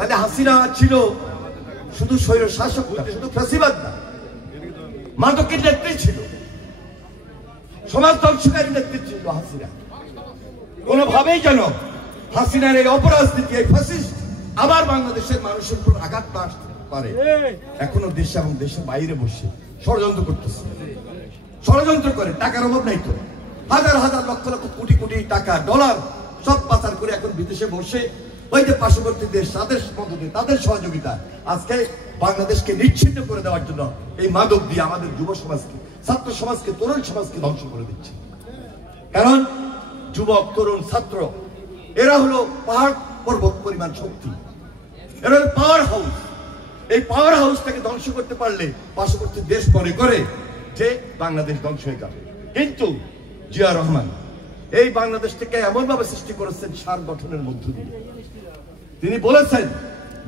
তাহলে হাসিনা ছিল শুধু স্বৈর শাসক না, শুধু ফ্যাসিবাদ না, মাদকের নেত্রী ছিল, সমাজ ধ্বংসকারী নেত্রী ছিল হাসিনা। কোনোভাবেই যেন হাসিনার এই অপরাজনীতি, এই ফ্যাসিস্ট আবার বাংলাদেশের মানুষের উপর আঘাত না আসতে পারে, এখনো দেশে এবং দেশের বাইরে বসে ষড়যন্ত্র করতেছে। ষড়যন্ত্র করে, টাকার অভাব নাই তো, হাজার হাজার লক্ষ লক্ষ কোটি কোটি টাকা ডলার সব পাচার করে এখন বিদেশে বসে ওই যে পার্শ্ববর্তী দেশ তাদের মদতে, তাদের সহযোগিতা আজকে বাংলাদেশকে নিশ্চিহ্ন করে দেওয়ার জন্য এই মাদক দিয়ে আমাদের যুব সমাজকে, ছাত্র সমাজকে, তরুণ সমাজকে ধ্বংস করে দিচ্ছে। কারণ যুবক, তরুণ, ছাত্র এরা হলো পাহাড় পর্বত পরিমাণ শক্তি, এরা হলো পাওয়ার হাউস। এই পাওয়ার হাউসটাকে ধ্বংস করতে পারলে পার্শ্ববর্তী দেশ মনে করে যে বাংলাদেশ ধ্বংস হয়ে যাবে। কিন্তু জিয়া রহমান এই বাংলাদেশটাকে এমন ভাবে সৃষ্টি করেছেন সার গঠনের মধ্য দিয়ে। তিনি বলেছেন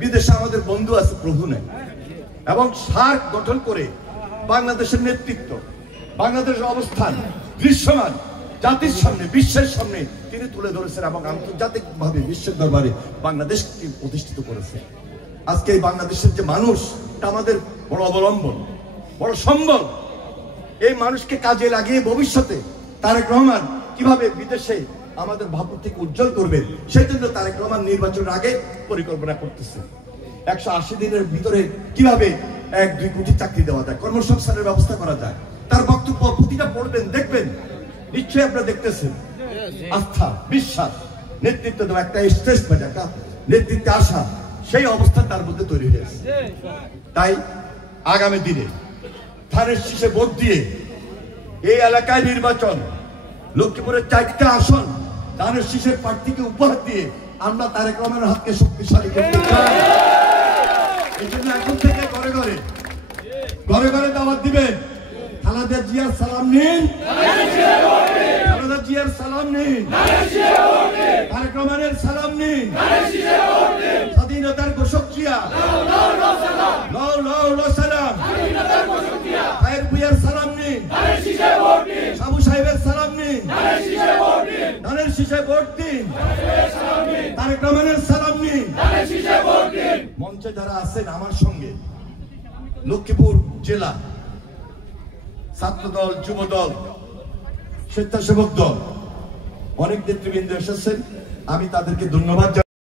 বিদেশে আমাদের বন্ধু আছে, প্রভু নেই, এবং সার গঠন করে বাংলাদেশের নেতৃত্ব, বাংলাদেশের অবস্থান দৃশ্যমান জাতির সামনে, বিশ্বের সামনে তিনি তুলে ধরেছেন এবং আন্তর্জাতিক ভাবে বিশ্বের দরবারে বাংলাদেশকে প্রতিষ্ঠিত করেছেন। আজকে এই বাংলাদেশের যে মানুষ, তা আমাদের বড় অবলম্বন, বড় সম্বল। এই মানুষকে কাজে লাগিয়ে ভবিষ্যতে তারেক রহমান কিভাবে বিদেশে আমাদের ভাবমূর্তিকে উজ্জ্বল করবেন, সেই জন্য তারেক রহমান নির্বাচনের আগে পরিকল্পনা করতেছে 180 দিনের ভিতরে কিভাবে 1-2 কোটি চাকরি দেওয়া যায়, কর্মসংস্থানের ব্যবস্থা করা যায়। তার বক্তব্য প্রতিটা পড়বেন, দেখবেন, নিশ্চয়ই আপনারা দেখতেছেন। আস্থা, বিশ্বাস, নেতৃত্ব দেওয়া, একটা স্ট্রেস পায়, একটা নেতৃত্বে আসা, সেই অবস্থা তার মধ্যে তৈরি হয়েছে। তাই আগামী দিনে ধানের শীষে ভোট দিয়ে এই এলাকায় নির্বাচন, লক্ষ্মীপুরের 4টা আসন ধানের শীষের প্রার্থীকে উপহার দিয়ে আমরা তারেক রহমানের হাতকে শক্তিশালী করতে চাই। এই জন্য এখন থেকে ঘরে ঘরে ঘরে ঘরে দাওয়াত দিবেন, খালেদা জিয়ার সালাম নিন, খালেদা জিয়ার সালাম নিন, তারেক রহমানের সালাম নিন, স্বাধীনতার ঘোষক জিয়া, লও লও লও সালাম, খায়ের ভুইয়ার সালাম নিন, সাবু সাহেবের সালাম নিন, ধানের শীষে ভোট দিন, তারেক রহমানের সালাম নিন। মঞ্চে যারা আছেন আমার সঙ্গে, লক্ষ্মীপুর জেলা ছাত্র দল, যুব দল, স্বেচ্ছাসেবক দল, অনেক নেতৃবৃন্দ এসেছেন, আমি তাদেরকে ধন্যবাদ।